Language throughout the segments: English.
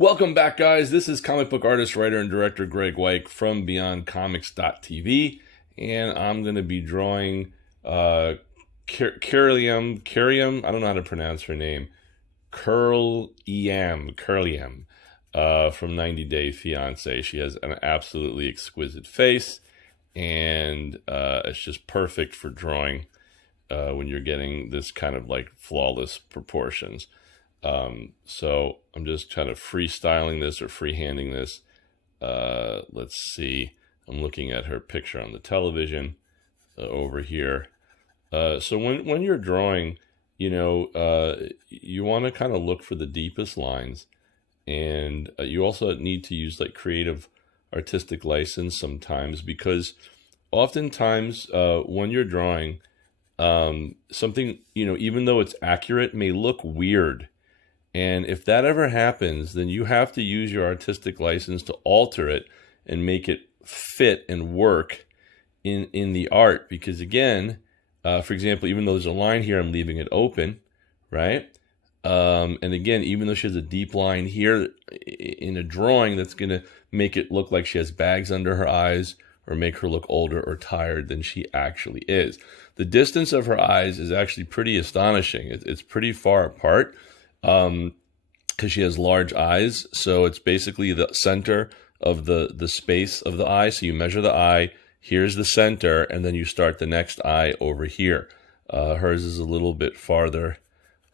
Welcome back, guys. This is comic book artist, writer, and director Graig Weich from BeyondComics.tv, and I'm going to be drawing Curium. I don't know how to pronounce her name. Curliam from 90 Day Fiancé. She has an absolutely exquisite face, and it's just perfect for drawing when you're getting this kind of like flawless proportions. So I'm just kind of freestyling this or freehanding this. Let's see. I'm looking at her picture on the television over here. So when you're drawing, you want to kind of look for the deepest lines, and you also need to use like creative artistic license sometimes, because oftentimes when you're drawing, something, even though it's accurate, may look weird. And if that ever happens, then you have to use your artistic license to alter it and make it fit and work in the art. Because again, for example, even though there's a line here, I'm leaving it open, right? And again, even though she has a deep line here in a drawing, that's going to make it look like she has bags under her eyes or make her look older or tired than she actually is. The distance of her eyes is actually pretty astonishing. It's pretty far apart. Because she has large eyes, so it's basically the center of the space of the eye. So you measure the eye, here's the center, and then you start the next eye over here. Hers is a little bit farther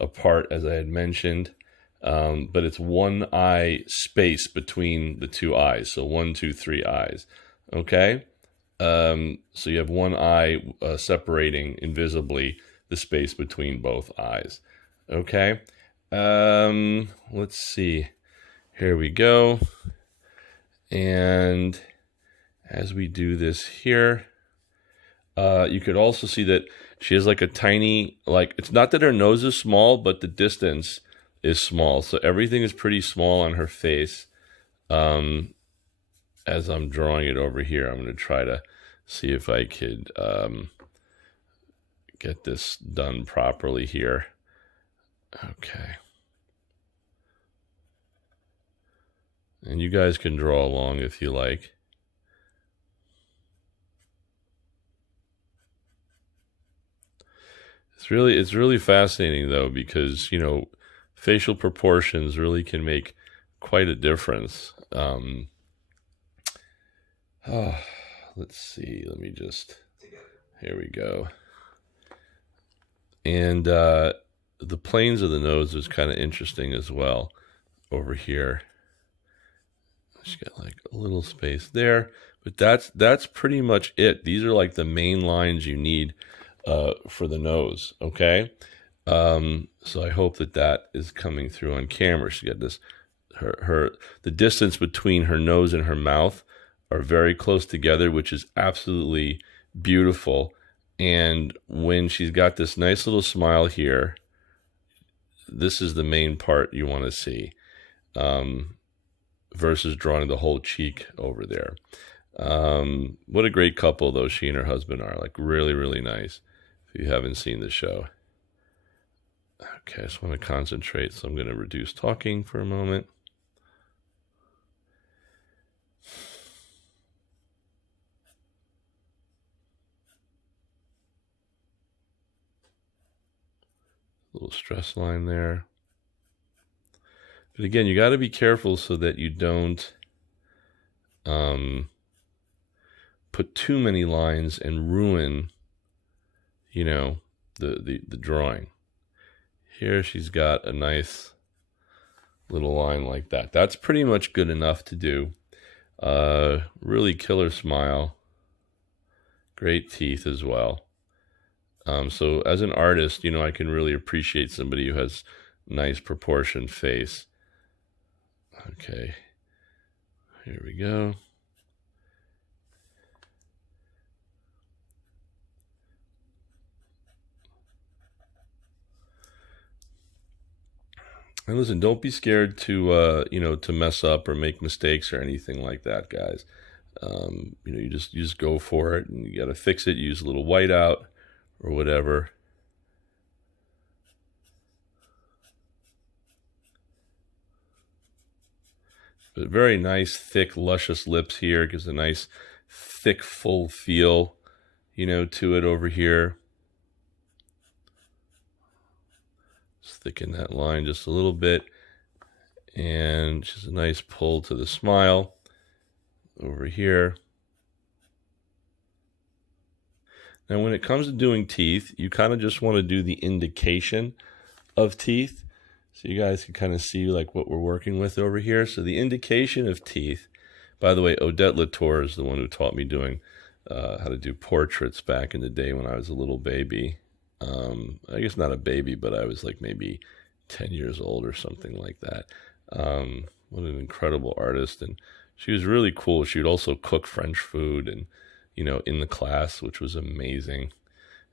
apart, as I had mentioned, but it's one eye space between the two eyes. So 1, 2, 3 eyes. Okay, so you have one eye separating invisibly the space between both eyes. Okay. Let's see. Here we go. And as we do this here, you could also see that she has like a tiny, it's not that her nose is small, but the distance is small. So everything is pretty small on her face. As I'm drawing it over here, I'm going to try to see if I could, get this done properly here. Okay. And you guys can draw along if you like. It's really fascinating though, because, facial proportions really can make quite a difference. Let's see. Here we go. And, the planes of the nose is kind of interesting as well over here. Just got like a little space there, but that's pretty much it. These are like the main lines you need for the nose. Okay, so I hope that is coming through on camera. She got this, the distance between her nose and her mouth are very close together, which is absolutely beautiful. And when she's got this nice little smile here, this is the main part you want to see, versus drawing the whole cheek over there. What a great couple, though, she and her husband are. Like, really, really nice, if you haven't seen the show. Okay, I just want to concentrate, so I'm going to reduce talking for a moment. Little stress line there. But again, you got to be careful so that you don't put too many lines and ruin, the drawing. Here she's got a nice little line like that. That's pretty much good enough to do. Really killer smile. Great teeth as well. So as an artist, I can really appreciate somebody who has nice proportioned face. Okay, here we go. And listen, don't be scared to, to mess up or make mistakes or anything like that, guys. You just go for it, and you got to fix it. Use a little whiteout or whatever. But very nice, thick, luscious lips here. It gives a nice, thick, full feel, to it over here. Just thicken that line just a little bit. And just a nice pull to the smile over here. Now, when it comes to doing teeth, you kind of just want to do the indication of teeth. So you guys can kind of see like what we're working with over here. So the indication of teeth, by the way, Odette Latour is the one who taught me doing how to do portraits back in the day when I was a little baby. I guess not a baby, but I was like maybe 10 years old or something like that. What an incredible artist. And she was really cool. She would also cook French food and, in the class, which was amazing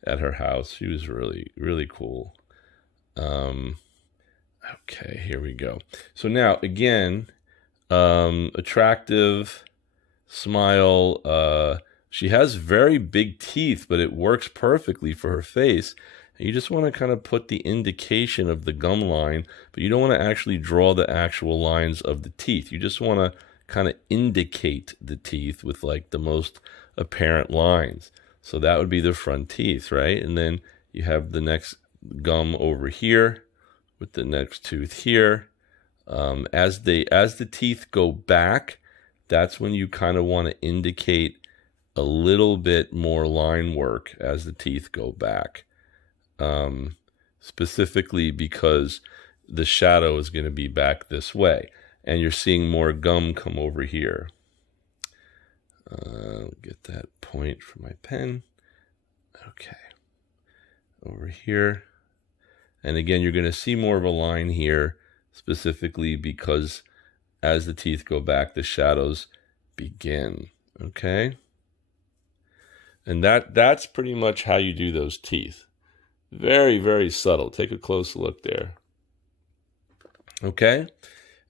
at her house. She was really, really cool. Okay, here we go. So now, again, attractive smile. She has very big teeth, but it works perfectly for her face. You just want to kind of put the indication of the gum line, but you don't want to actually draw the actual lines of the teeth. You just want to kind of indicate the teeth with like the most apparent lines. So that would be the front teeth, right? And then you have the next gum over here with the next tooth here. As the teeth go back, that's when you kind of want to indicate a little bit more line work as the teeth go back. Specifically because the shadow is going to be back this way and you're seeing more gum come over here. Get that point for my pen. Okay. Over here. And again, you're going to see more of a line here specifically because as the teeth go back, the shadows begin. Okay. And that's pretty much how you do those teeth. Very, very subtle. Take a close look there. Okay.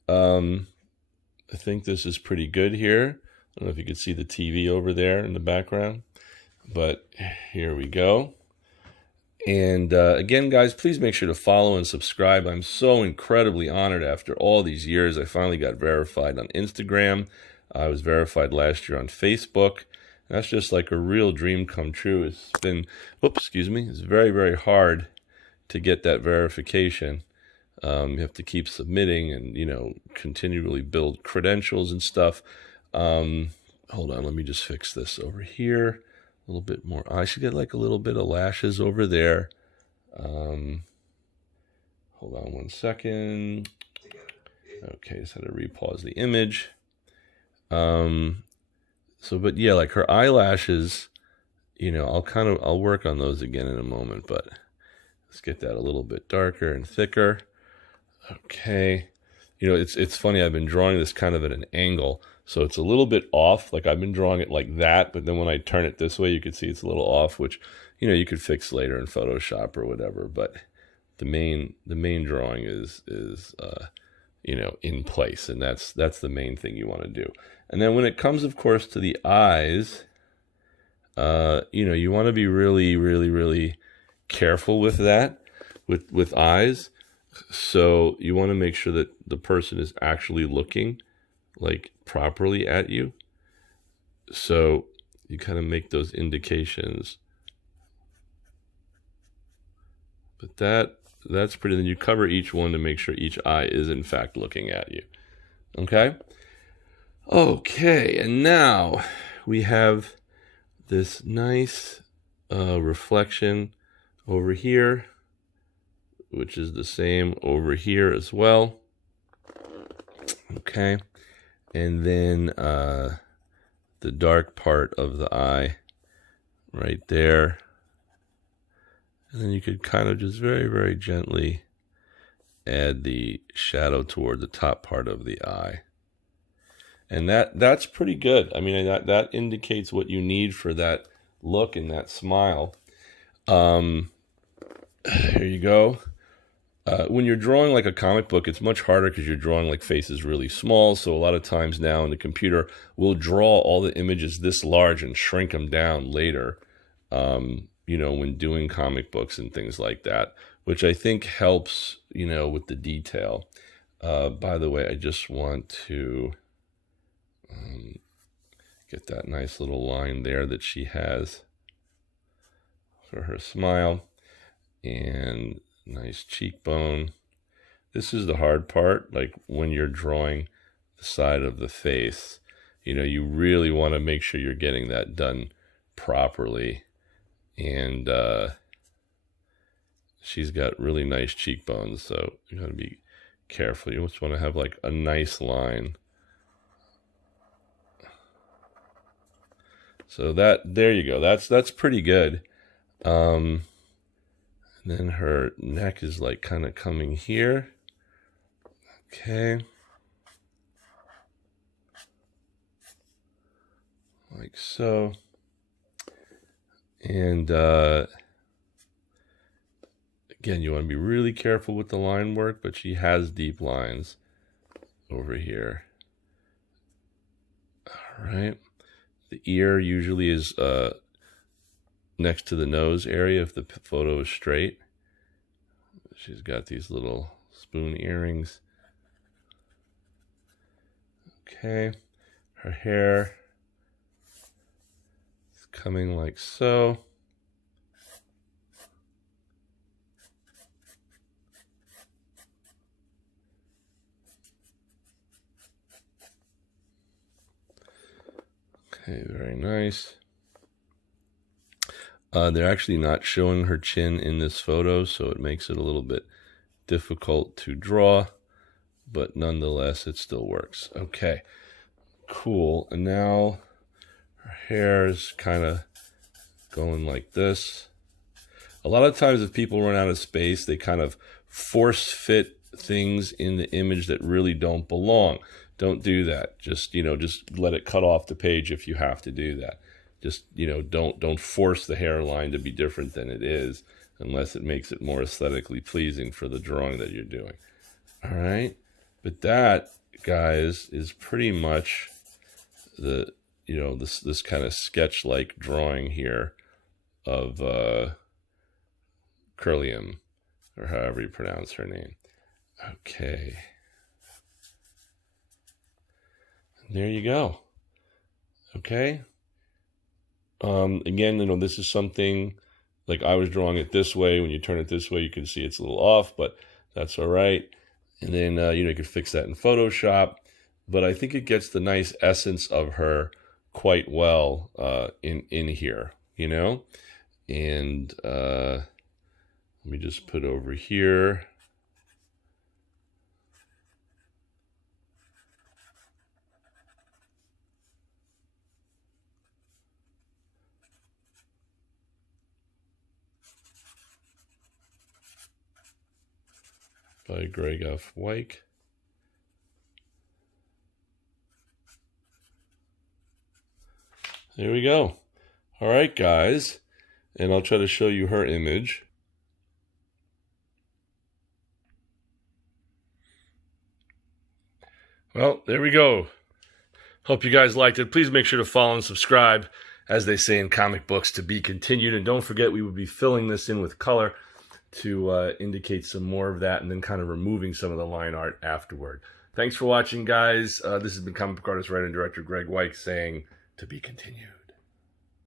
I think this is pretty good here. I don't know if you can see the TV over there in the background, but here we go. And again, guys, please make sure to follow and subscribe. I'm so incredibly honored after all these years. I finally got verified on Instagram. I was verified last year on Facebook. That's just like a real dream come true. It's been, it's very, very hard to get that verification. You have to keep submitting and, continually build credentials and stuff. Hold on, let me just fix this over here. A little bit more. I should get like a little bit of lashes over there. Hold on one second. Okay, just had to repause the image. But yeah, like her eyelashes, I'll work on those again in a moment, but let's get that a little bit darker and thicker. Okay. It's funny. I've been drawing this kind of at an angle, so it's a little bit off. Like I've been drawing it like that, but then when I turn it this way, you can see it's a little off, which, you could fix later in Photoshop or whatever. But the main drawing is in place, and that's the main thing you want to do. And then when it comes, of course, to the eyes, you want to be really, really, really careful with that, with eyes. So you want to make sure that the person is actually looking like properly at you. So you kind of make those indications. But that's pretty. Then you cover each one to make sure each eye is in fact looking at you. Okay? Okay, and now we have this nice reflection over here, which is the same over here as well. Okay, and then the dark part of the eye right there. And then you could kind of just very, very gently add the shadow toward the top part of the eye. And that's pretty good. I mean, that indicates what you need for that look and that smile. Here you go. When you're drawing like a comic book, it's much harder because you're drawing like faces really small. So a lot of times now in the computer, we'll draw all the images this large and shrink them down later, when doing comic books and things like that, which I think helps, with the detail. By the way, I just want to get that nice little line there that she has for her smile, and nice cheekbone. This is the hard part, like when you're drawing the side of the face, you know, you really want to make sure you're getting that done properly. And she's got really nice cheekbones, so you got to be careful. You just want to have like a nice line. So there you go. That's pretty good. And then her neck is like kind of coming here. Okay. Like so. And again, you want to be really careful with the line work, but she has deep lines over here. All right. The ear usually is next to the nose area if the photo is straight. She's got these little spoon earrings. Okay. Her hair is coming like so. Okay, very nice. They're actually not showing her chin in this photo, so it makes it a little bit difficult to draw, but nonetheless, it still works. Okay, cool. And now her hair is kind of going like this. A lot of times if people run out of space, they kind of force fit things in the image that really don't belong. Don't do that. Just, just let it cut off the page if you have to do that. Just, don't force the hairline to be different than it is unless it makes it more aesthetically pleasing for the drawing that you're doing. All right. But that, guys, is pretty much the, this kind of sketch-like drawing here of Curlium, or however you pronounce her name. Okay. There you go. Okay. Again, this is something like I was drawing it this way. When you turn it this way, you can see it's a little off, but that's all right. And then, you can fix that in Photoshop. But I think it gets the nice essence of her quite well in here, And let me just put over here. By Graig Weich. There we go. All right, guys. And I'll try to show you her image. Well, there we go. Hope you guys liked it. Please make sure to follow and subscribe, as they say in comic books, to be continued. And don't forget, we will be filling this in with color to indicate some more of that, and then kind of removing some of the line art afterward. Thanks for watching, guys. This has been comic book artist, writer, and director Graig Weich saying, to be continued.